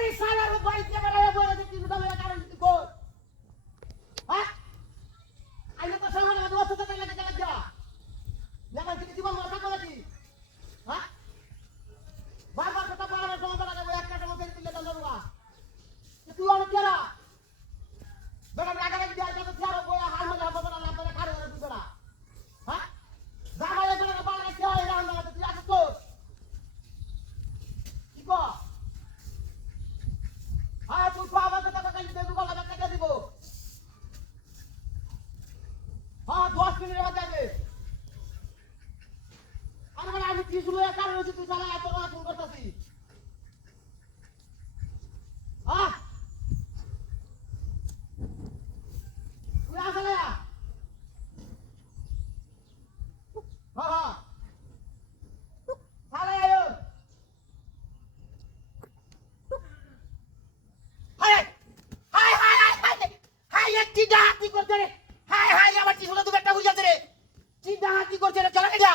এই সালার বাড়িতে বেড়ায় বলে কি দামে কারণ কি কর হ্যাঁ আইলে তো সামনে আমাদের অত টাকা লাগে যা লাগা কি জীবন মাথা করে কি হ্যাঁ বারবার কথা বলার সময় বলা একটা সময় করে দিলে দাও না তুই অনেক কেরা বেটা লাগা লাগি দিয়া কত ছাড়ো বয়া হাল মজা হবে না না করে খাড়ে করে দিবে না হ্যাঁ জামাই করে বাড়া কি হয় রান্না তুই আসছ তো কি কর তুই বাবা টাকা কালি দেবো গলা টাকা দিব হ্যাঁ 10 মিনিটের মধ্যে যাবে আমি ত্রিশুল কারণ হচ্ছে তুই সারা এত কথা ফোন করতেছি তুই আসলে তাহলে আয়ো high high high high high একটি ডাহাতি করছে রে হাই হাই আমার ত্রিশুল তুমি একটা বুঝাতে রে কি ডাহাতি করছে রে চলে যা